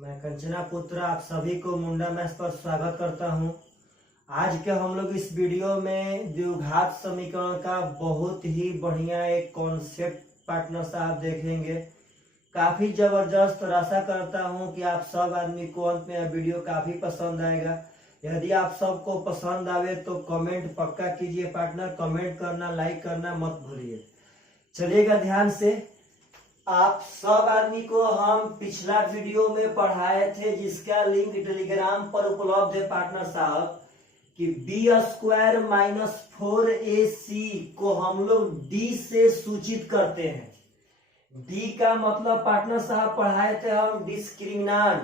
मैं कंचना पुत्र आप सभी को मुंडा मैथ्स पर स्वागत करता हूं। आज के हम लोग इस वीडियो में द्विघात समीकरण का बहुत ही बढ़िया एक कॉन्सेप्ट पार्टनर साहब देखेंगे। काफी जबरदस्त और आशा करता हूं कि आप सब आदमी को अंत में यह वीडियो काफी पसंद आएगा। यदि आप सबको पसंद आवे तो कमेंट पक्का कीजिए पार्टनर, कमेंट करना, लाइक करना मत भूलिए। चलिएगा ध्यान से। आप सब आदमी को हम पिछला वीडियो में पढ़ाए थे जिसका लिंक टेलीग्राम पर उपलब्ध है पार्टनर साहब, कि b² - 4ac को हम लोग d से सूचित करते हैं। d का मतलब पार्टनर साहब पढ़ाए थे हम डिस्क्रिमिनांट।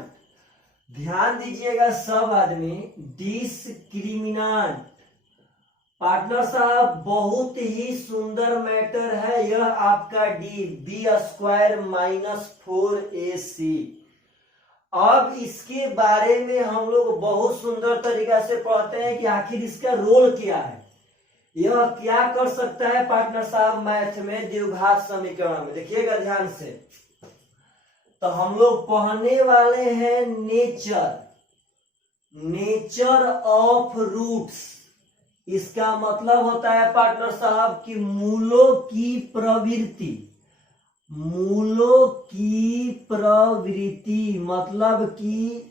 ध्यान दीजिएगा सब आदमी, डिस्क्रिमिनांट पार्टनर साहब बहुत ही सुंदर मैटर है यह आपका डी, b² - 4ac। अब इसके बारे में हम लोग बहुत सुंदर तरीका से पढ़ते हैं कि आखिर इसका रोल क्या है, यह क्या कर सकता है पार्टनर साहब मैथ में द्विघात समीकरण में। देखिएगा ध्यान से। तो हम लोग पढ़ने वाले हैं नेचर ऑफ रूट्स। इसका मतलब होता है पार्टनर साहब कि मूलों की प्रवृत्ति मतलब कि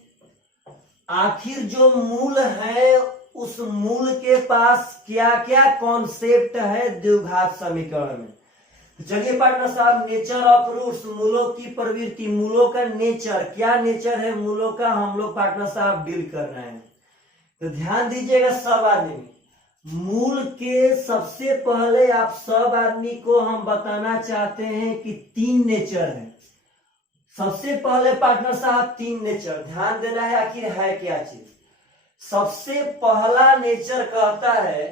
आखिर जो मूल है उस मूल के पास क्या क्या कॉन्सेप्ट है द्विघात समीकरण में। तो चलिए पार्टनर साहब, नेचर ऑफ रूट्स, मूलों की प्रवृत्ति, मूलों का नेचर, क्या नेचर है मूलों का, हम लोग पार्टनर साहब डील कर रहे हैं। तो ध्यान दीजिएगा सब आदमी। मूल के सबसे पहले आप सब आदमी को हम बताना चाहते हैं कि 3 नेचर है। सबसे पहले पार्टनर साहब 3 नेचर ध्यान देना है, आखिर है क्या चीज। सबसे पहला नेचर कहता है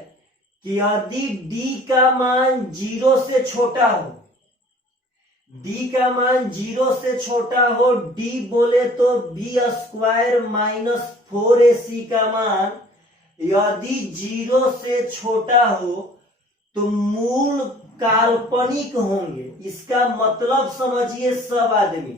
कि यदि d का मान 0 से छोटा हो, d का मान 0 से छोटा हो, d बोले तो b² - 4ac का मान यदि 0 से छोटा हो तो मूल काल्पनिक होंगे। इसका मतलब समझिए सब आदमी,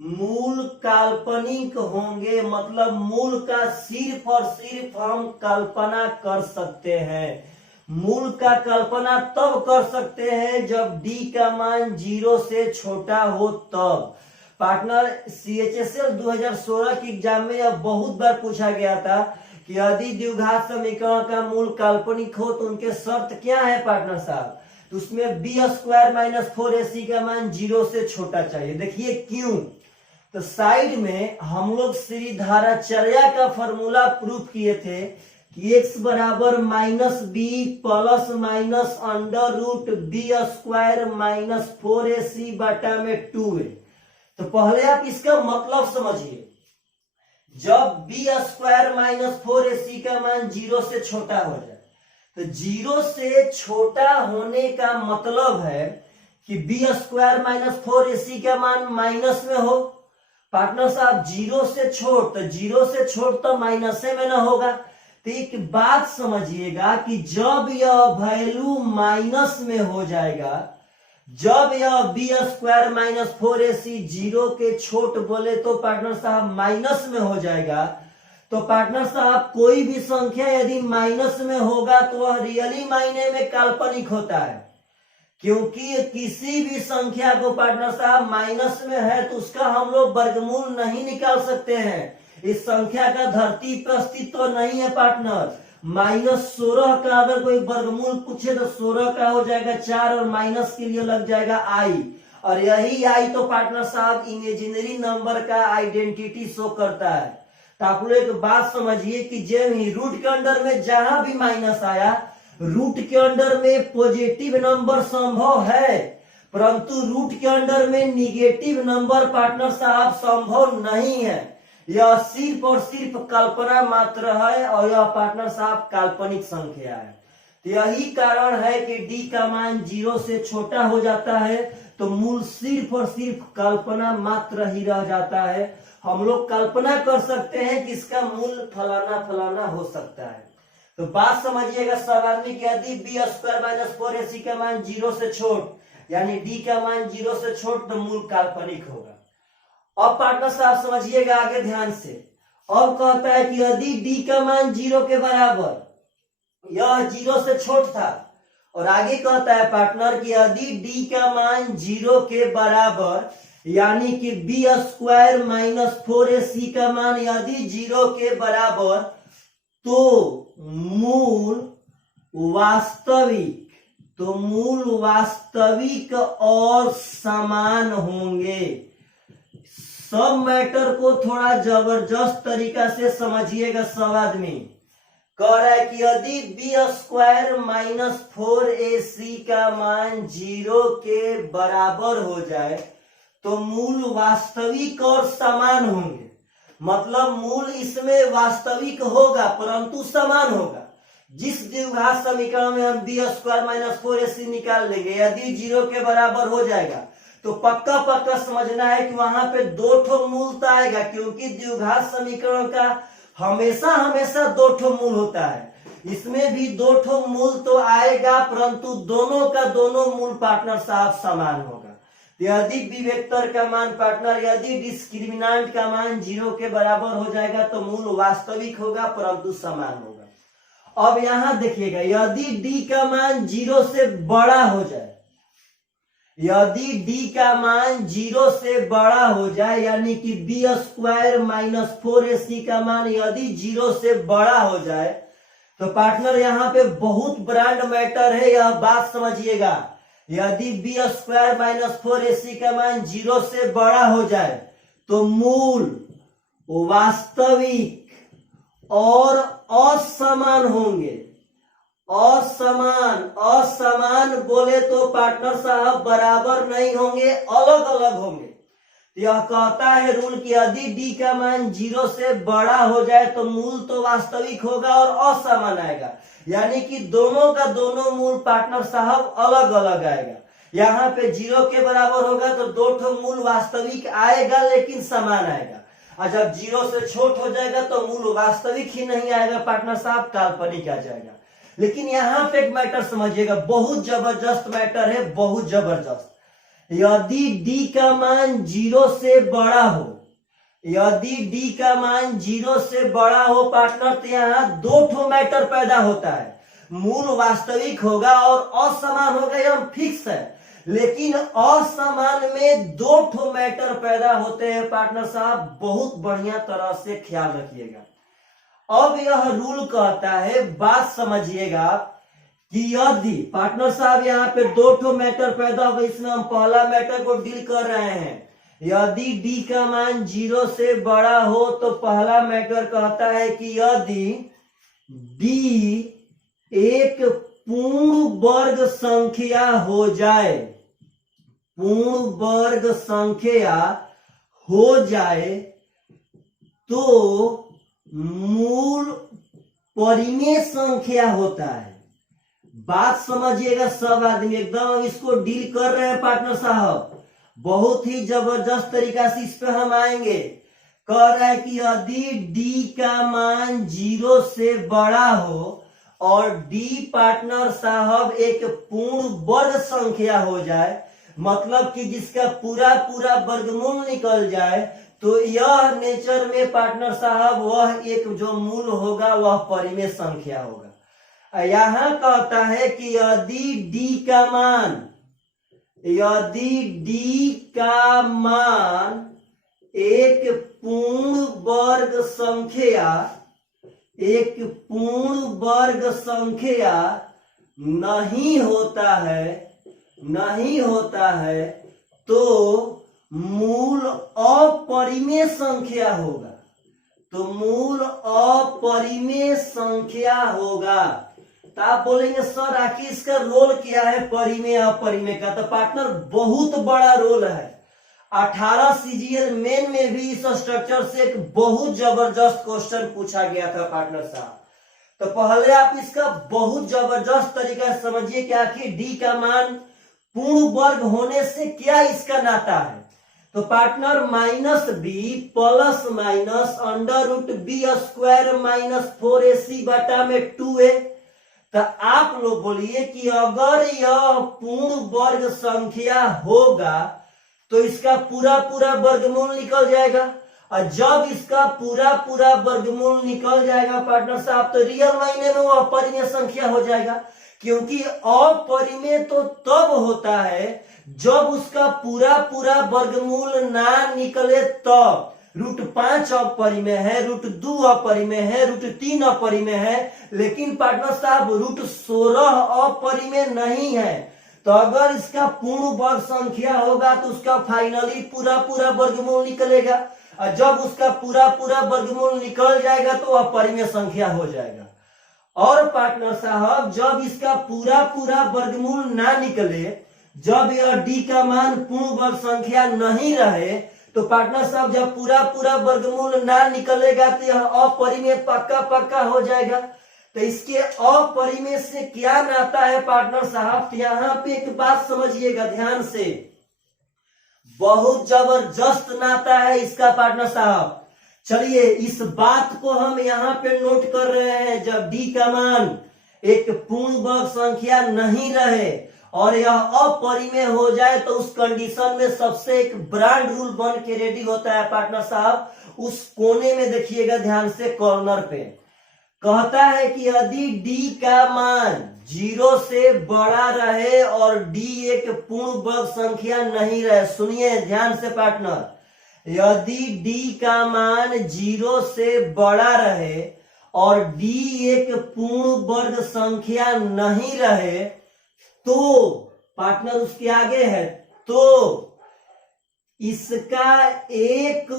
मूल काल्पनिक होंगे मतलब मूल का सिर्फ और सिर्फ हम कल्पना कर सकते हैं। मूल का कल्पना तब कर सकते हैं जब d का मान 0 से छोटा हो तब। पार्टनर CHSL 2016 के एग्जाम में यह बहुत बार पूछा गया था कि यदि द्विघात समीकरण का मूल काल्पनिक हो तो उनके शर्त क्या है पार्टनर साहब। तो उसमें b² - 4ac का मान 0 से छोटा चाहिए। देखिए क्यों। तो साइड में हम लोग श्रीधाराचार्य का फॉर्मूला प्रूफ किए थे कि x बराबर -b plus minus √b² - 4ac बटा में 2a। तो पहले आप इसका मतलब समझिए। जब b² - 4ac का मान 0 से छोटा हो जाए तो 0 से छोटा होने का मतलब है कि b² - 4ac का मान माइनस में हो। पार्टनर साहब 0 से छोड़ तो माइनस में ना होगा। तो एक बात समझिएगा कि जब यह वैल्यू माइनस में हो जाएगा, जब यह b² - 4ac 0 के छोट बोले तो पार्टनर साहब माइनस में हो जाएगा। तो पार्टनर साहब कोई भी संख्या यदि माइनस में होगा तो वह रियली मायने में काल्पनिक होता है, क्योंकि किसी भी संख्या को पार्टनर साहब माइनस में है तो उसका हम लोग वर्गमूल नहीं निकाल सकते हैं। इस संख्या का धरती पर अस्तित्व तो नहीं है पार्टनर। -16 का अगर कोई वर्गमूल पूछे तो 16 का हो जाएगा 4 और माइनस के लिए लग जाएगा i, और यही i तो पार्टनर साहब इमेजिनरी नंबर का आइडेंटिटी शो करता है। तो आप लोग एक बात समझिए कि जब ही रूट के अंदर में जहां भी माइनस आया, रूट के अंदर में पॉजिटिव नंबर संभव है, परंतु रूट के अंदर में निगेटिव नंबर पार्टनर साहब संभव नहीं है। यह सिर्फ और सिर्फ कल्पना मात्र है और यह पार्टनर साहब काल्पनिक संख्या है। तो यही कारण है कि d का मान 0 से छोटा हो जाता है तो मूल सिर्फ और सिर्फ कल्पना मात्र ही रह जाता है। हम लोग कल्पना कर सकते हैं कि इसका मूल फलाना फलाना हो सकता है। तो बात समझिएगा सब आदमी कि यदि b² - 4ac का मान 0 से छोट यानी d का मान 0 से छोट तो मूल काल्पनिक होगा। अब पार्टनर साहब समझिएगा आगे ध्यान से। अब कहता है कि यदि डी का मान 0 के बराबर, यह 0 से छोट था, और आगे कहता है पार्टनर कि यदि डी का मान 0 के बराबर यानी कि बी स्क्वायर माइनस 4ac का मान यदि 0 के बराबर, तो मूल वास्तविक और समान होंगे। सब मैटर को थोड़ा जबरदस्त तरीका से समझिएगा सब आदमी। कह रहा है कि यदि बी स्क्वायर माइनस 4ac का मान 0 के बराबर हो जाए तो मूल वास्तविक और समान होंगे। मतलब मूल इसमें वास्तविक होगा परंतु समान होगा। जिस द्विघात समीकरण में हम बी स्क्वायर माइनस 4ac निकाल लेंगे, यदि 0 के बराबर हो जाएगा तो पक्का समझना है कि वहां पे 2 ठो मूल तो आएगा, क्योंकि द्विघात समीकरण का हमेशा 2 ठो मूल होता है। इसमें भी 2 ठो मूल तो आएगा परंतु दोनों का दोनों मूल पार्टनर साहब समान होगा। यदि बी वेक्टर का मान पार्टनर, यदि डिस्क्रिमिनेंट का मान 0 के बराबर हो जाएगा तो मूल वास्तविक होगा परंतु समान होगा। अब यहां देखिएगा, यदि डी का मान 0 से बड़ा हो जाए, यदि डी का मान 0 से बड़ा हो जाए यानी कि बी स्क्वायर माइनस 4ac का मान यदि 0 से बड़ा हो जाए तो पार्टनर यहाँ पे बहुत ब्रांड मैटर है, यह बात समझिएगा। यदि बी स्क्वायर माइनस 4ac का मान 0 से बड़ा हो जाए तो मूल वास्तविक और असमान होंगे। असमान बोले तो पार्टनर साहब बराबर नहीं होंगे, अलग अलग होंगे। यह कहता है रूल कि यदि डी का मान 0 से बड़ा हो जाए तो मूल तो वास्तविक होगा और असमान आएगा, यानी कि दोनों का दोनों मूल पार्टनर साहब अलग अलग आएगा। यहाँ पे 0 के बराबर होगा तो 2 ठो मूल वास्तविक आएगा लेकिन समान आएगा, और जब 0 से छोट हो जाएगा तो मूल वास्तविक ही नहीं आएगा पार्टनर साहब, काल्पनिक आ जाएगा। लेकिन यहाँ पे एक मैटर समझिएगा, बहुत जबरदस्त मैटर है, बहुत जबरदस्त। यदि डी का मान 0 से बड़ा हो, यदि डी का मान 0 से बड़ा हो पार्टनर, तो यहाँ 2 ठो मैटर पैदा होता है। मूल वास्तविक होगा और असमान होगा, यह फिक्स है। लेकिन असमान में 2 ठो मैटर पैदा होते हैं पार्टनर साहब, बहुत बढ़िया तरह से ख्याल रखिएगा। अब यह रूल कहता है, बात समझिएगा कि यदि पार्टनर साहब यहाँ पे 2 ठो मैटर पैदा होगा, इसमें हम पहला मैटर को डील कर रहे हैं। यदि डी का मान 0 से बड़ा हो तो पहला मैटर कहता है कि यदि डी एक पूर्ण वर्ग संख्या हो जाए, पूर्ण वर्ग संख्या हो जाए तो मूल परिमेय संख्या होता है। बात समझिएगा सब आदमी, एकदम हम इसको डील कर रहे हैं पार्टनर साहब, बहुत ही जबरदस्त तरीका से इस पे हम आएंगे। कह रहा है कि यदि डी का मान 0 से बड़ा हो और डी पार्टनर साहब एक पूर्ण वर्ग संख्या हो जाए, मतलब कि जिसका पूरा वर्गमूल निकल जाए, तो यह नेचर में पार्टनर साहब वह एक जो मूल होगा वह परिमेय संख्या होगा। यहां कहता है कि यदि डी का मान एक पूर्ण वर्ग संख्या नहीं होता है तो मूल अपरिमेय संख्या होगा, तो मूल अपरिमेय संख्या होगा। तो आप बोलेंगे सर आखिर इसका रोल क्या है परिमेय अपरिमेय का? तो पार्टनर बहुत बड़ा रोल है। 18 CGL मेन में भी इस स्ट्रक्चर से एक बहुत जबरदस्त क्वेश्चन पूछा गया था पार्टनर साहब। तो पहले आप इसका बहुत जबरदस्त तरीका से समझिए कि आखिर डी का मान पूर्ण वर्ग होने से क्या इसका नाता है। तो partner -b plus minus under root B square minus 4ac बटा में 2a। तो आप लोग बोलिए कि अगर यह पूर्ण वर्ग संख्या होगा तो इसका पूरा पूरा वर्गमूल निकल जाएगा। और जब इसका पूरा पूरा वर्गमूल निकल जाएगा पार्टनर साहब, तो रियल मायने में वो अपरिमेय संख्या हो जाएगा। क्योंकि अपरिमेय तो तब होता है जब उसका पूरा पूरा वर्गमूल ना निकले तब। √5 अपरिमेय है, √2 अपरिमेय है, √3 अपरिमेय है, लेकिन पार्टनर साहब √16 अपरिमेय नहीं है। तो अगर इसका पूर्ण वर्ग संख्या होगा तो उसका फाइनली पूरा पूरा वर्गमूल निकलेगा। और जब उसका पूरा पूरा वर्गमूल निकल जाएगा तो अपरिमेय संख्या हो जाएगा। और पार्टनर साहब जब इसका पूरा पूरा वर्गमूल ना निकले, जब यह d का मान पूर्ण वर्ग संख्या नहीं रहे, तो पार्टनर साहब जब पूरा पूरा वर्गमूल ना निकलेगा तो यह अपरिमेय पक्का पक्का हो जाएगा। तो इसके अपरिमेय से क्या नाता है पार्टनर साहब? तो यहाँ पे एक बात समझिएगा ध्यान से, बहुत जबरदस्त नाता है इसका पार्टनर साहब। चलिए इस बात को हम यहाँ पे नोट कर रहे हैं। जब d का मान एक पूर्ण वर्ग संख्या नहीं रहे और यह अपरिमेय हो जाए, तो उस कंडीशन में सबसे एक ब्रांड रूल बन के रेडी होता है पार्टनर साहब। उस कोने में देखिएगा ध्यान से, कॉर्नर पे कहता है कि यदि d का मान 0 से बड़ा रहे और d एक पूर्ण वर्ग संख्या नहीं रहे, सुनिए ध्यान से पार्टनर, यदि d का मान 0 से बड़ा रहे और d एक पूर्ण वर्ग संख्या नहीं रहे, तो पार्टनर उसके आगे है, तो इसका एक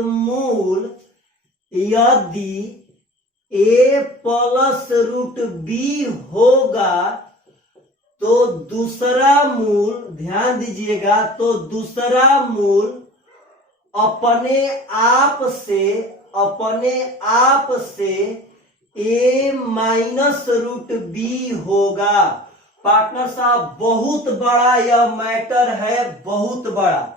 मूल यदि a प्लस √b होगा तो दूसरा मूल, ध्यान दीजिएगा, तो दूसरा मूल अपने आप से a माइनस √b होगा। पार्टनर साहब बहुत बड़ा यह मैटर है, बहुत बड़ा,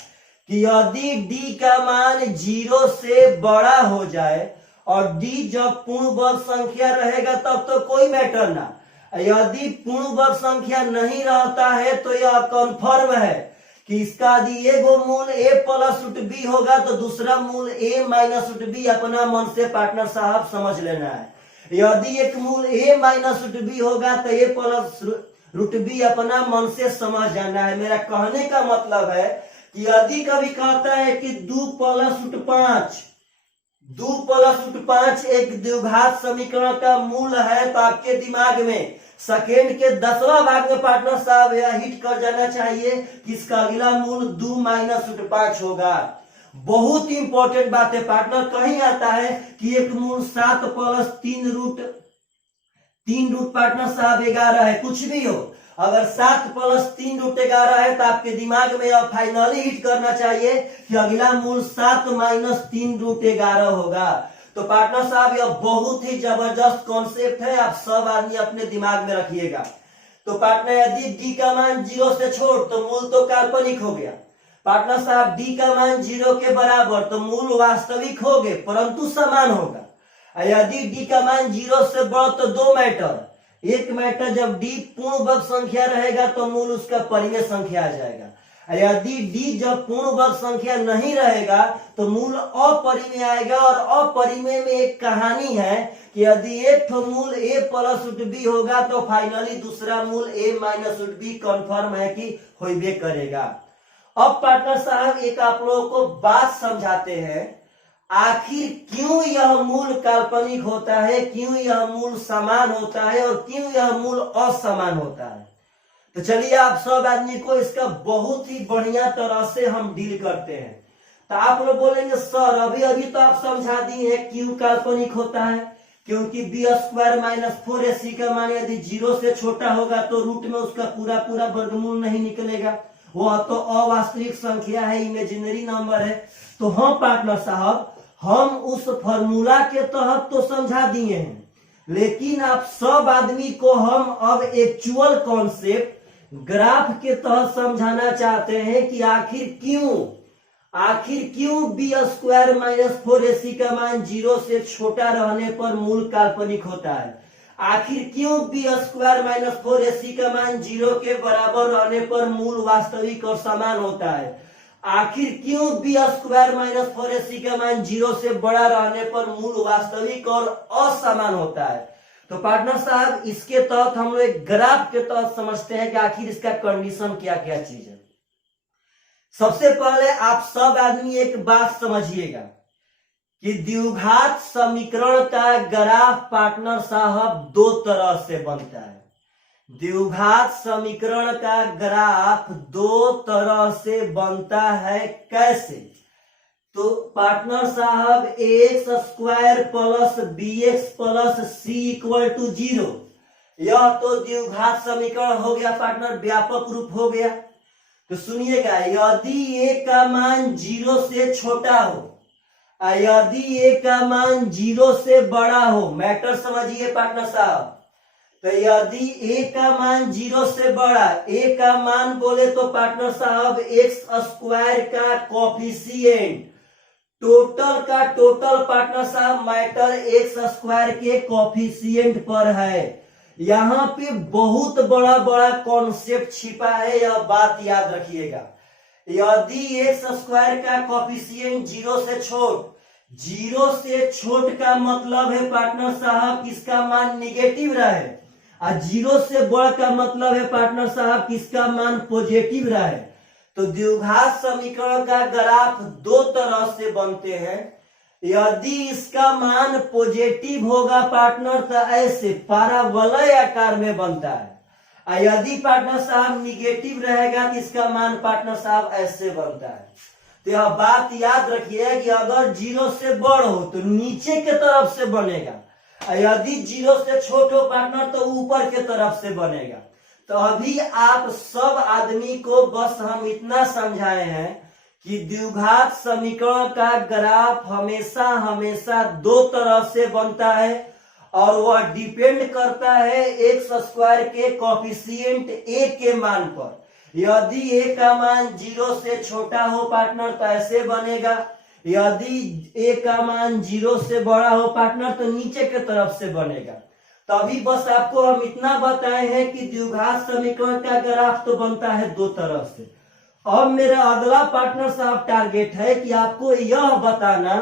कि यदि d का मान 0 से बड़ा हो जाए और d जब पूर्ण वर्ग संख्या रहेगा तब तो कोई मैटर ना, यदि पूर्ण वर्ग संख्या नहीं रहता है तो यह कन्फर्म है कि इसका यदि एगो मूल a प्लस √b होगा तो दूसरा मूल a माइनस √b अपना मन से पार्टनर साहब समझ लेना है। यदि एक मूल a माइनस √b होगा तो a प्लस √b अपना मन से समझ जाना है। मेरा कहने का मतलब है कि यदि कभी कहता है कि 2 प्लस √5 एक द्विघात समीकरण का मूल है, तो आपके दिमाग में सेकेंड के 10वां भाग में पार्टनर साहब यह हिट कर जाना चाहिए कि इसका अगला मूल 2 माइनस √5 होगा। बहुत इंपॉर्टेंट बात है पार्टनर, कहीं आता है कि एक मूल 7 प्लस 3 रूट पार्टनर साहब 11 है, कुछ भी हो, अगर 7 प्लस 3 √ 11 है तो आपके दिमाग में अब फाइनली हिट करना चाहिए कि अगला मूल 7 माइनस 3 √ 11 होगा। तो पार्टनर साहब यह बहुत ही जबरदस्त कॉन्सेप्ट है, आप सब आदमी अपने दिमाग में रखिएगा। तो पार्टनर यदि d का मान 0 से छोड़ तो मूल तो काल्पनिक हो गया। पार्टनर साहब d का मान 0 के बराबर तो मूल वास्तविक हो गए परंतु समान होगा। यदि d का मान 0 से बड़ा तो दो मैटर, एक मैटर जब d पूर्ण वर्ग संख्या रहेगा तो मूल उसका परिमेय संख्या आ जाएगा। यदि d जब पूर्ण वर्ग संख्या नहीं रहेगा तो मूल अपरिमेय आएगा। और अपरिमेय में एक कहानी है कि यदि एक मूल a प्लस √b होगा तो फाइनली दूसरा मूल a माइनस √b कन्फर्म है कि होइबे करेगा। अब पार्टनर साहब एक आप लोगों को बात समझाते हैं, आखिर क्यों यह मूल काल्पनिक होता है, क्यों यह मूल समान होता है और क्यों यह मूल असमान होता है। तो चलिए आप सब आदमी को इसका बहुत ही बढ़िया तरह से हम डील करते हैं। तो आप लोग बोलेंगे सर अभी तो आप समझा दिए हैं क्यों काल्पनिक होता है, क्योंकि b² - 4ac का मान यदि 0 से छोटा होगा तो रूट में उसका पूरा पूरा वर्गमूल नहीं निकलेगा, वह तो अवास्तविक संख्या है, इमेजिनरी नंबर है। तो हम पार्टनर साहब हम उस फॉर्मूला के तहत तो समझा दिए हैं, लेकिन आप सब आदमी को हम अब एक्चुअल कॉन्सेप्ट ग्राफ के तहत समझाना चाहते हैं कि आखिर क्यों b² - 4ac का मान 0 से छोटा रहने पर मूल काल्पनिक होता है। आखिर क्यों बी स्क्वायर माइनस 4ac का मान 0 के बराबर रहने पर मूल वास्तविक और समान होता है? आखिर क्यों बी स्क्वायर माइनस 4ac का मान 0 से बड़ा रहने पर मूल वास्तविक और असमान होता है? तो पार्टनर साहब इसके तहत हम लोग एक ग्राफ के तहत समझते हैं कि आखिर इसका कंडीशन क्या क्या चीज है। सबसे पहले आप सब आदमी एक बात समझिएगा कि द्विघात समीकरण का ग्राफ पार्टनर साहब दो तरह से बनता है। द्विघात समीकरण का ग्राफ दो तरह से बनता है। कैसे? तो पार्टनर साहब X square plus B X plus C equal to 0, यह तो द्विघात समीकरण हो गया पार्टनर, व्यापक रूप हो गया। तो सुनिएगा, यदि a का मान 0 से छोटा हो, यदि a का मान 0 से बड़ा हो, मैटर समझिए पार्टनर साहब। तो यदि a का मान 0 से बड़ा, a का मान बोले तो पार्टनर साहब एक्स स्क्वायर का कोफिशिएंट, टोटल का टोटल पार्टनर साहब मैटर एक्स स्क्वायर के कोफिशिएंट पर है। यहाँ पे बहुत बड़ा बड़ा कॉन्सेप्ट छिपा है, यह बात याद रखिएगा। यदि एक्स स्क्वायर का कोफिशिएंट 0 से छोट, 0 से छोट का मतलब है पार्टनर साहब किसका मान निगेटिव रहे, और 0 से बड़ का मतलब है पार्टनर साहब किसका मान पॉजिटिव रहे। तो द्विघात समीकरण का ग्राफ दो तरह से बनते हैं। यदि इसका मान पॉजिटिव होगा पार्टनर तो ऐसे पारावलय आकार में बनता है, और यदि पार्टनर साहब निगेटिव रहेगा तो इसका मान पार्टनर साहब ऐसे बनता है। तो यह बात याद रखिए कि अगर 0 से बड़ हो तो नीचे के तरफ से बनेगा, और यदि 0 से छोट हो पार्टनर तो ऊपर के तरफ से बनेगा। तो अभी आप सब आदमी को बस हम इतना समझाए हैं कि द्विघात समीकरण का ग्राफ हमेशा हमेशा दो तरह से बनता है, और वह डिपेंड करता है एक्स स्क्वायर के कोफिशिएंट a के मान पर। यदि a का मान 0 से छोटा हो पार्टनर तो ऐसे बनेगा, यदि a का मान 0 से बड़ा हो पार्टनर तो नीचे के तरफ से बनेगा। तभी बस आपको हम इतना बताए हैं कि द्विघात समीकरण का ग्राफ तो बनता है दो तरह से। अब मेरा अगला पार्टनर साहब टारगेट है कि आपको यह बताना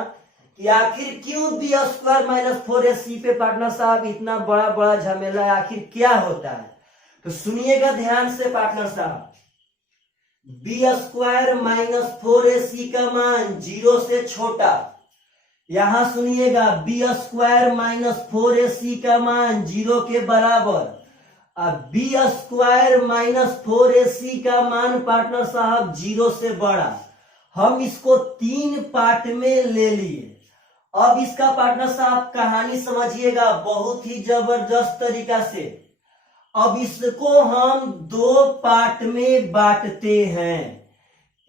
कि आखिर क्यों बी स्क्वायर माइनस 4ac पे पार्टनर साहब इतना बड़ा बड़ा झमेला है, आखिर क्या होता है। तो सुनिएगा ध्यान से पार्टनर साहब, बी स्क्वायर माइनस 4ac का मान 0 से छोटा, यहां सुनिएगा बी स्क्वायर माइनस 4ac का मान 0 के बराबर, अब बी स्क्वायर माइनस 4ac का मान पार्टनर साहब 0 से बड़ा। हम इसको 3 पार्ट में ले लिए। अब इसका पार्टनर साहब कहानी समझिएगा बहुत ही जबरदस्त तरीका से। अब इसको हम 2 पार्ट में बांटते हैं।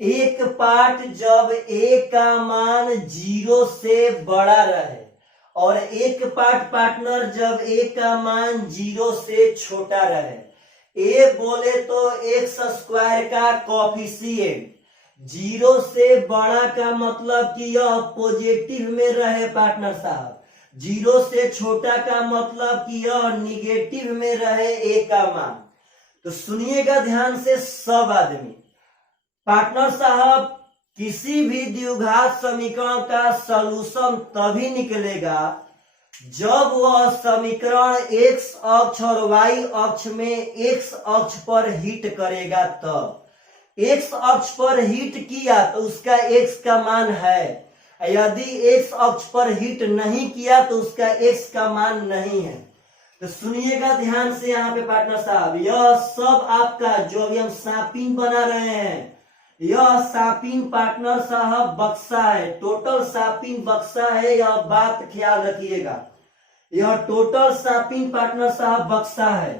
एक पार्ट जब a का मान 0 से बड़ा रहे, और एक पार्ट पार्टनर जब a का मान 0 से छोटा रहे। a बोले तो एक्स स्क्वायर का कोफिशिएंट, 0 से बड़ा का मतलब कि यह पॉजिटिव में रहे पार्टनर साहब, 0 से छोटा का मतलब कि यह निगेटिव में रहे a का मान। तो सुनिएगा ध्यान से सब आदमी, पार्टनर साहब किसी भी द्विघात समीकरण का सलूशन तभी निकलेगा जब वह समीकरण x अक्ष और y अक्ष में x अक्ष पर हिट करेगा। तब x अक्ष पर हिट किया तो उसका x का मान है, यदि x अक्ष पर हिट नहीं किया तो उसका x का मान नहीं है। तो सुनिएगा ध्यान से यहाँ पे पार्टनर साहब, यह सब आपका जो अभी हम सापिन बना रहे हैं, यह सापिन पार्टनर साहब बक्सा है, टोटल सापिन बक्सा है, यह बात ख्याल रखिएगा। यह टोटल सापिन पार्टनर साहब बक्सा है।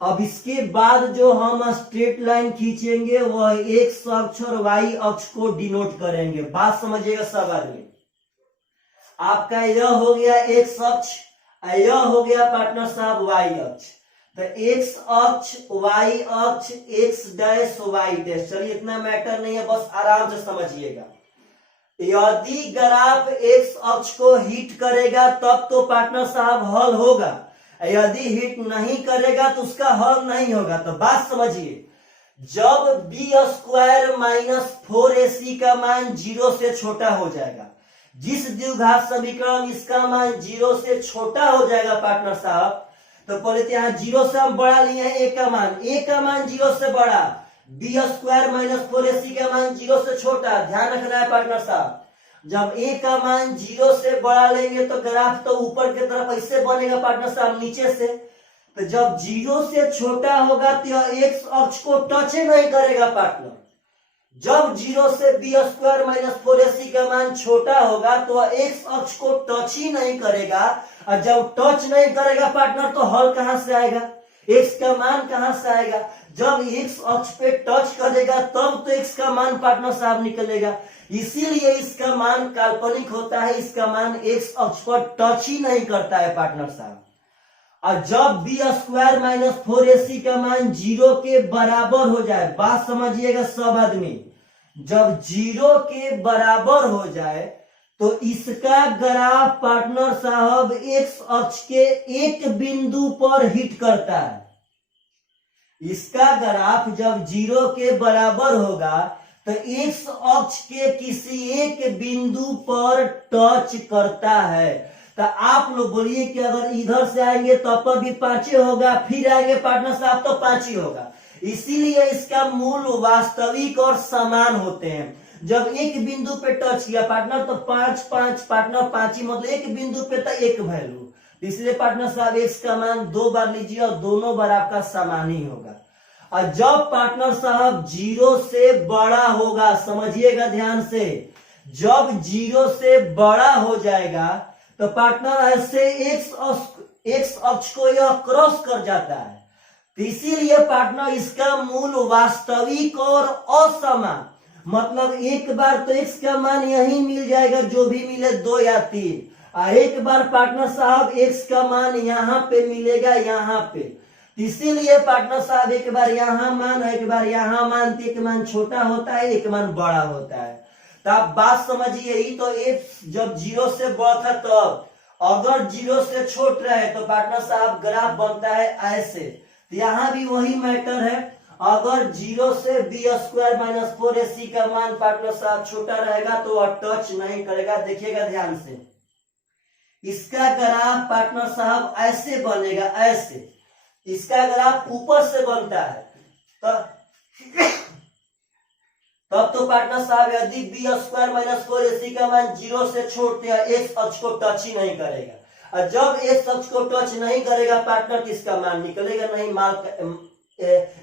अब इसके बाद जो हम स्ट्रेट लाइन खींचेंगे वह एक्स अक्ष और वाई अक्ष को डिनोट करेंगे। बात समझिएगा सब आदमी। आपका यह हो गया एक्स अक्ष, यह हो गया पार्टनर साहब वाई अक्ष। तो एक्स अक्ष वाई अक्ष एक्स डैश वाई डैश, चलिए इतना मैटर नहीं है, बस आराम से समझिएगा। यदि ग्राफ एक्स अक्ष को हिट करेगा तब तो पार्टनर साहब हल होगा, यदि हिट नहीं करेगा तो उसका हल नहीं होगा। तो बात समझिए, जब बी स्क्वायर माइनस 4ac का मान 0 से छोटा हो जाएगा, जिस द्विघात समीकरण में इसका मान 0 से छोटा हो जाएगा पार्टनर साहब, तो पहले तो यहाँ 0 से हम बढ़ा लिए हैं a का मान 0 से बड़ा, बी स्क्वायर माइनस 4ac का मान 0 से छोटा। ध्यान रखना है पार्टनर साहब, जब a का मान 0 से बढ़ा लेंगे तो ग्राफ तो ऊपर की तरफ ऐसे बनेगा पार्टनर साहब, नीचे से। तो जब 0 से छोटा होगा तो यह एक्स अक्ष को टच नहीं करेगा पार्टनर। जब 0 से बी स्क्वायर माइनस 4ac का मान छोटा होगा तो एक्स अक्ष को टच ही नहीं करेगा, और जब टच नहीं करेगा पार्टनर तो हल कहां से आएगा, एक्स का मान कहां से आएगा। जब एक्स अक्ष पे टच करेगा तब तो एक्स का मान पार्टनर साहब निकलेगा, इसीलिए इसका मान काल्पनिक होता है, इसका मान एक्स अक्ष पर टच ही नहीं करता है पार्टनर साहब। और जब बी स्क्वायर माइनस 4ac का मान 0 के बराबर हो जाए, बात समझिएगा सब आदमी, जब 0 के बराबर हो जाए तो इसका ग्राफ पार्टनर साहब एक्स अक्ष के एक बिंदु पर हिट करता है। इसका ग्राफ जब 0 के बराबर होगा तो एक्स अक्ष के किसी एक बिंदु पर टच करता है। तो आप लोग बोलिए कि अगर इधर से आएंगे तब तो भी 5 होगा, फिर आएंगे पार्टनर साहब तो 5 ही होगा। इसीलिए इसका मूल वास्तविक और समान होते हैं। जब एक बिंदु पे टच किया पार्टनर तो 5 5 पार्टनर 5 ही, मतलब एक बिंदु पे तो एक वैल्यू, इसलिए पार्टनर साहब एक्स का मान 2 बार लीजिए और दोनों बार आपका समान ही होगा। और जब पार्टनर साहब 0 से बड़ा होगा, समझिएगा ध्यान से, जब 0 से बड़ा हो जाएगा तो पार्टनर ऐसे एक्स अक्ष को यह क्रॉस कर जाता है। तो इसीलिए पार्टनर इसका मूल वास्तविक और असमान, मतलब एक बार तो एक्स का मान यही मिल जाएगा, जो भी मिले 2 या 3, और एक बार पार्टनर साहब एक्स का मान यहाँ पे मिलेगा, यहाँ पे। इसीलिए पार्टनर साहब एक बार यहाँ मान, एक बार यहाँ मान, एक मान छोटा होता है, एक मान बड़ा होता है। तो आप बात समझिए, ही तो एक्स जब 0 से बड़ा था तब, अगर 0 से छोट रहे तो पार्टनर साहब ग्राफ बनता है ऐसे। तो यहाँ भी वही मैटर है, अगर 0 से बी स्क्वायर माइनस 4ac का मान पार्टनर साहब छोटा रहेगा तो वह टच नहीं करेगा। देखिएगा ध्यान से, इसका ग्राफ पार्टनर साहब ऐसे बनेगा, ऐसे इसका ग्राफ ऊपर से बनता है। तब तो पार्टनर साहब यदि बी स्क्वायर माइनस 4ac का मान 0 से छोड़ते हैं, एक्स अक्ष को टच ही नहीं करेगा, और जब एक्स अक्ष को टच नहीं करेगा पार्टनर तो इसका मान निकलेगा नहीं,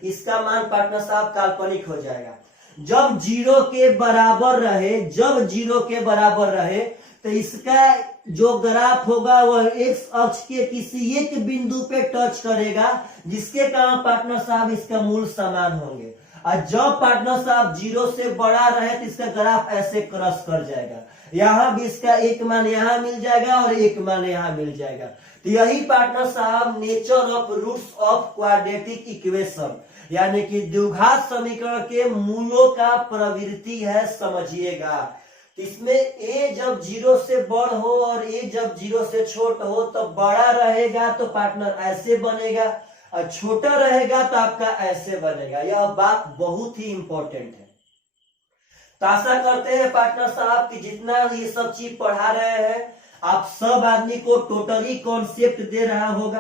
इसका मान पार्टनर साहब काल्पनिक हो जाएगा। जब 0 के बराबर रहे, जब 0 के बराबर रहे तो इसका जो ग्राफ होगा वह एक्स अक्ष के किसी एक बिंदु पे टच करेगा, जिसके कारण पार्टनर साहब इसका मूल समान होंगे। और जब पार्टनर साहब 0 से बड़ा रहे तो इसका ग्राफ ऐसे क्रॉस कर जाएगा, यहाँ भी इसका एक मान यहाँ मिल जाएगा और एक मान यहाँ मिल जाएगा। तो यही पार्टनर साहब nature of roots of quadratic equation, यानी कि द्विघात समीकरण के मूलों का प्रवृत्ति है, समझिएगा। इसमें a जब 0 से बड़ हो और a जब 0 से छोट हो तो बड़ा रहेगा तो पार्टनर ऐसे बनेगा, और छोटा रहेगा तो आपका ऐसे बनेगा। यह बात बहुत ही इंपॉर्टेंट है। तो आशा करते हैं पार्टनर साहब कि जितना ये सब चीज पढ़ा रहे हैं आप सब आदमी को टोटली कॉन्सेप्ट दे रहा होगा,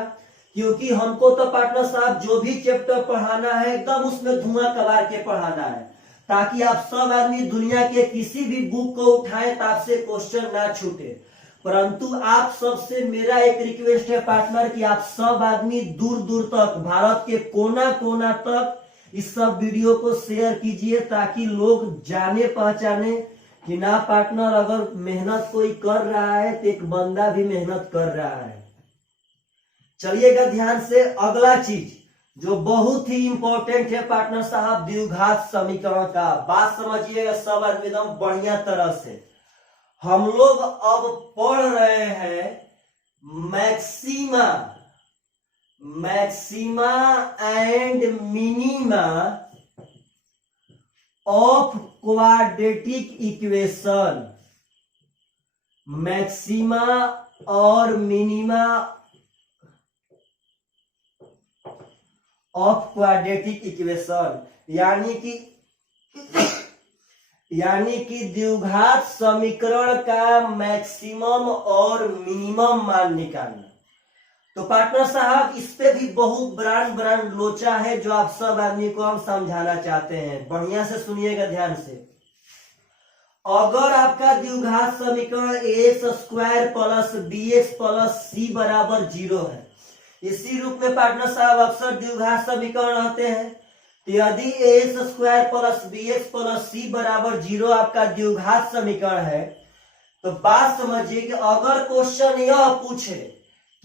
क्योंकि हमको तो पार्टनर साहब जो भी चैप्टर पढ़ाना है एकदम उसमें धुआं कबार के पढ़ाना है, ताकि आप सब आदमी दुनिया के किसी भी बुक को उठाए तो आपसे क्वेश्चन ना छूटे। परंतु आप सबसे मेरा एक रिक्वेस्ट है पार्टनर कि आप सब आदमी दूर दूर तक, भारत के कोना कोना तक इस सब वीडियो को शेयर कीजिए, ताकि लोग जाने पहचाने कि ना पार्टनर अगर मेहनत कोई कर रहा है तो एक बंदा भी मेहनत कर रहा है। चलिएगा ध्यान से, अगला चीज जो बहुत ही इंपॉर्टेंट है पार्टनर साहब, द्विघात समीकरण का बात समझिएगा सब आदमी एकदम बढ़िया तरह से। हम लोग अब पढ़ रहे हैं maxima and minima of quadratic equation. Maxima और मिनिमा ऑफ क्वाड्रेटिक इक्वेशन, यानी कि द्विघात समीकरण का मैक्सिमम और मिनिमम मान निकालना। तो पार्टनर साहब इस पे भी बहुत ब्रांड लोचा है जो आप सब आदमी को हम समझाना चाहते हैं, बढ़िया से सुनिएगा ध्यान से। अगर आपका द्विघात समीकरण ax² plus bx plus c बराबर 0 है, इसी रूप में पार्टनर साहब अक्सर द्विघात समीकरण रहते हैं। तो यदि ax² plus bx plus c बराबर 0 आपका द्विघात समीकरण है, तो बात समझिए कि अगर क्वेश्चन यह पूछे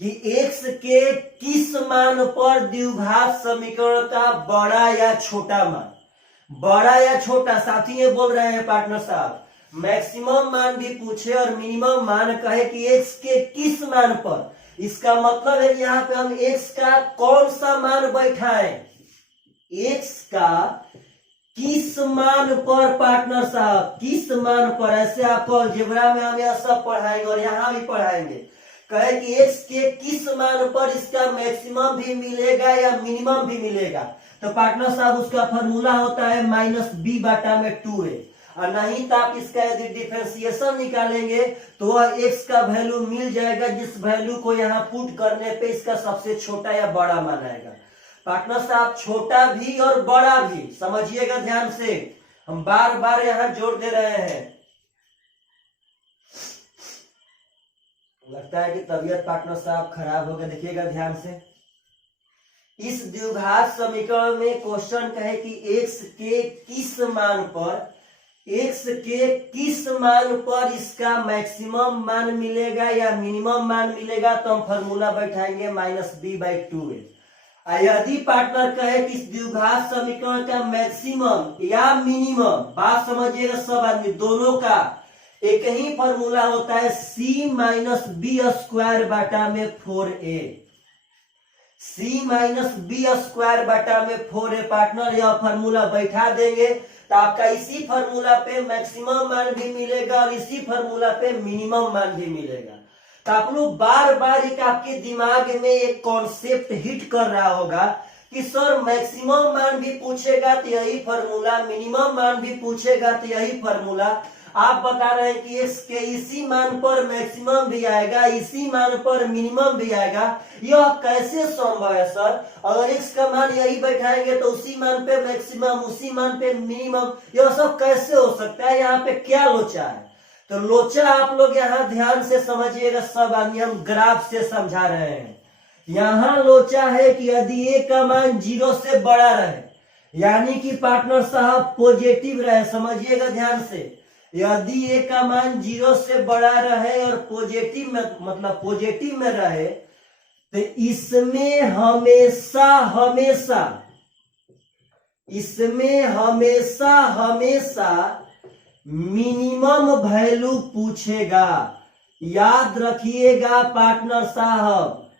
कि x के किस मान पर द्विघात समीकरण का बड़ा या छोटा मान, बड़ा या छोटा, साथी ये बोल रहे हैं पार्टनर साहब, मैक्सिमम मान भी पूछे और मिनिमम मान कहे कि x के किस मान पर, इसका मतलब है यहाँ पे हम x का कौन सा मान बैठाएं, x का किस मान पर पार्टनर साहब, किस मान पर। ऐसे आपको अलजेब्रा में हम यह सब पढ़ाएंगे और यहाँ भी पढ़ाएंगे। कहे कि x के किस मान पर इसका मैक्सिमम भी मिलेगा या मिनिमम भी मिलेगा, तो पार्टनर साहब उसका फॉर्मूला होता है -b/2a। और नहीं तो आप इसका यदि डिफरेंशिएशन निकालेंगे तो वह x का वैल्यू मिल जाएगा, जिस वैल्यू को यहाँ पुट करने पे इसका सबसे छोटा या बड़ा मान आएगा। पार्टनर साहब छोटा भी और बड़ा भी समझिएगा ध्यान से, हम बार बार यहाँ जोड़ दे रहे हैं। लगता है कि तबीयत पार्टनर साहब खराब हो गया, देखिएगा ध्यान से। इस द्विघात समीकरण में क्वेश्चन कहे कि x के किस मान पर इसका मैक्सिमम मान मिलेगा या मिनिमम मान मिलेगा, तो हम फॉर्मूला बैठाएंगे -b/2a। यदि पार्टनर कहे कि इस द्विघात समीकरण का मैक्सिमम या मिनिमम, बात समझिएगा सब आदमी, दोनों का एक ही फॉर्मूला होता है c - b² 4a। c - b² 4a partner यह फॉर्मूला बैठा देंगे तो आपका इसी फॉर्मूला पे मैक्सिमम मान भी मिलेगा और इसी फॉर्मूला पे मिनिमम मान भी मिलेगा। तो आप लोग बार बार एक आपके दिमाग में एक कॉन्सेप्ट हिट कर रहा होगा कि सर मैक्सिमम मान भी पूछेगा तो यही फॉर्मूला, मिनिमम मान भी पूछेगा तो यही फॉर्मूला। आप बता रहे हैं कि x के इसी मान पर मैक्सिमम भी आएगा, इसी मान पर मिनिमम भी आएगा, यह कैसे संभव है सर? अगर x का मान यही बैठाएंगे तो उसी मान पे मैक्सिमम, उसी मान पे मिनिमम, यह सब कैसे हो सकता है? यहाँ पे क्या लोचा है? तो लोचा आप लोग यहाँ ध्यान से समझिएगा सब आदमी, हम ग्राफ से समझा रहे हैं। यहाँ लोचा है कि यदि a का मान 0 से बड़ा रहे, यानी कि पार्टनर साहब पॉजिटिव रहे, समझिएगा ध्यान से, यदि a का मान 0 से बड़ा रहे और पॉजिटिव में, मतलब पॉजिटिव में रहे, तो इसमें हमेशा मिनिमम वैल्यू पूछेगा। याद रखिएगा पार्टनर साहब,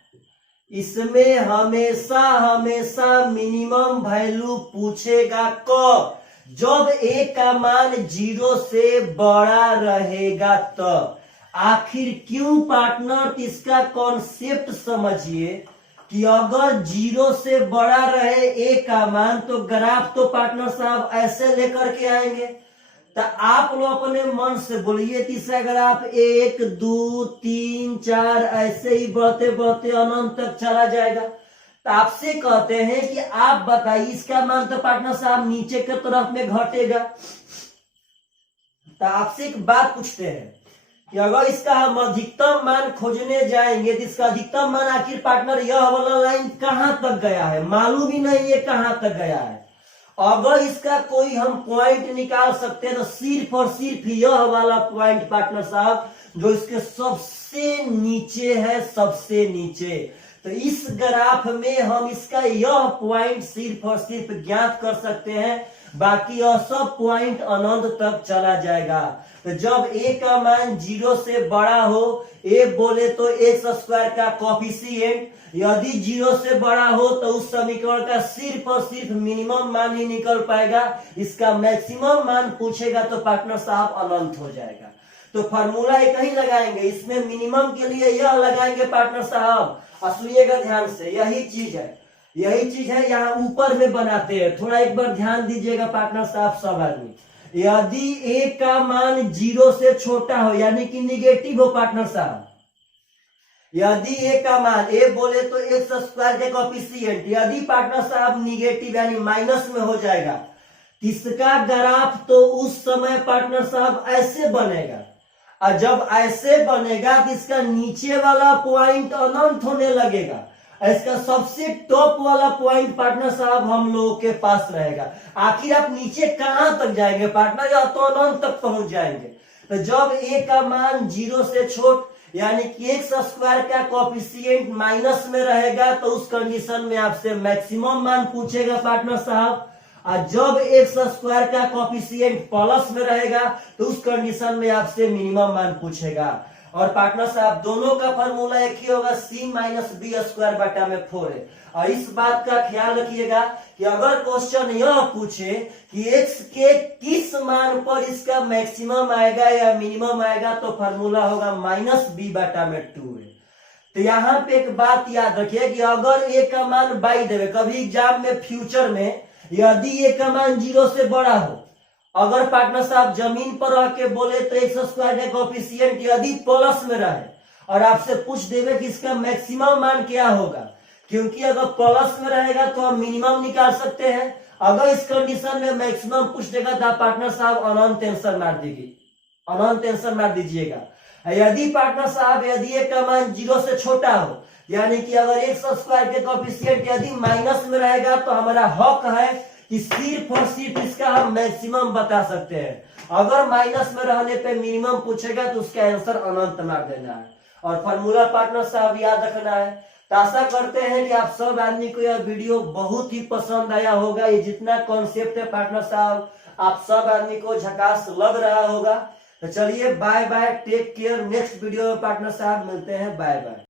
इसमें हमेशा मिनिमम वैल्यू पूछेगा। कब? जब a का मान 0 से बड़ा रहेगा तब। आखिर क्यों पार्टनर? इसका कॉन्सेप्ट समझिए कि अगर 0 से बड़ा रहे a का मान तो ग्राफ तो पार्टनर साहब ऐसे लेकर के आएंगे। तो आप लोग अपने मन से बोलिए तीसरा ग्राफ 1 2 3 4 ऐसे ही बढ़ते बढ़ते अनंत तक चला जाएगा। तो आपसे कहते हैं कि आप बताइए इसका मान तो पार्टनर साहब नीचे की तरफ में घटेगा। तो आपसे एक बात पूछते हैं कि अगर इसका हम अधिकतम मान खोजने जाएंगे तो इसका अधिकतम मान आखिर पार्टनर यह वाला लाइन कहां तक गया है? मालूम ही नहीं है कहां तक गया है। अगर इसका कोई हम पॉइंट निकाल सकते हैं तो सिर्फ और सिर्फ यह वाला पॉइंट पार्टनर साहब जो इसके सबसे नीचे है, सबसे नीचे। तो इस ग्राफ में हम इसका यह पॉइंट सिर्फ और सिर्फ ज्ञात कर सकते हैं, बाकी यह सब पॉइंट अनंत तक चला जाएगा। तो जब a का मान 0 से बड़ा हो, a बोले तो x² का कोफिशिएंट, यदि 0 से बड़ा हो तो उस समीकरण का सिर्फ और सिर्फ मिनिमम मान ही निकल पाएगा। इसका मैक्सिमम मान पूछेगा तो पार्टनर साहब अनंत हो जाएगा। तो फार्मूला एक ही लगाएंगे, इसमें मिनिमम के लिए यह लगाएंगे पार्टनर साहब। और सुनिएगा ध्यान से, यही चीज है। यही चीज है यहाँ ऊपर में बनाते हैं, थोड़ा एक बार ध्यान दीजिएगा पार्टनर साहब सब आदमी। यदि ए का मान 0 से छोटा हो यानी कि निगेटिव हो पार्टनर साहब, यदि ए का मान ए बोले तो एक्स स्क्वायर के कोएफिशिएंट यदि पार्टनर साहब निगेटिव यानी माइनस में हो जाएगा, इसका ग्राफ तो उस समय पार्टनर साहब ऐसे बनेगा, और जब ऐसे बनेगा तो इसका नीचे वाला पॉइंट अनंत होने लगेगा, इसका सबसे टॉप वाला पॉइंट पार्टनर साहब हम लोगों के पास रहेगा। आखिर आप नीचे कहां तक जाएंगे पार्टनर, या तो अनंत तक पहुंच जाएंगे। तो जब ए का मान 0 से छोट यानी कि एक्स स्क्वायर का कोएफिशिएंट माइनस में रहेगा, तो उस कंडीशन में आपसे मैक्सिमम मान पूछेगा पार्टनर साहब, और जब एक्स स्क्वायर का कोएफिशिएंट प्लस में रहेगा तो उस कंडीशन में आपसे मिनिमम मान पूछेगा। और पार्टनर साहब दोनों का फॉर्मूला एक ही होगा, c माइनस बी स्क्वायर बटा में 4 है। और इस बात का ख्याल रखिएगा कि अगर क्वेश्चन यह पूछे कि x के किस मान पर इसका मैक्सिमम आएगा या मिनिमम आएगा, तो फॉर्मूला होगा माइनस बी बटा में 2 है। तो यहाँ पे एक बात याद रखिए कि अगर a का मान बाई देवे, कभी एग्जाम में फ्यूचर में यदि a का मान 0 से बड़ा हो, अगर पार्टनर साहब जमीन पर रह के बोले तो एक्स स्क्वायर का कोएफिशिएंट यदि प्लस में रहे और आपसे पूछ देवे कि इसका मैक्सिमम मान क्या होगा, क्योंकि अगर प्लस में रहेगा तो हम मिनिमम निकाल सकते हैं, अगर इस कंडीशन में मैक्सिमम पूछ देगा तो आप पार्टनर साहब अनंत आंसर मार देगी, अनंत आंसर मार दीजिएगा। यदि पार्टनर साहब यदि ए का मान 0 से छोटा हो यानी कि अगर एक्स स्क्वायर के कोएफिशिएंट यदि माइनस में रहेगा, तो हमारा हक है कि सिर्फ और सिर्फ इसका हम मैक्सिमम बता सकते हैं। अगर माइनस में रहने पे मिनिमम पूछेगा तो उसका आंसर अनंत मार देना है। और फॉर्मूला पार्टनर साहब याद रखना है। तो आशा करते हैं कि आप सब आदमी को यह वीडियो बहुत ही पसंद आया होगा। ये जितना कॉन्सेप्ट है पार्टनर साहब आप सब आदमी को झकास लग रहा होगा। तो चलिए bye bye, take care, next video में पार्टनर साहब मिलते हैं, बाय बाय।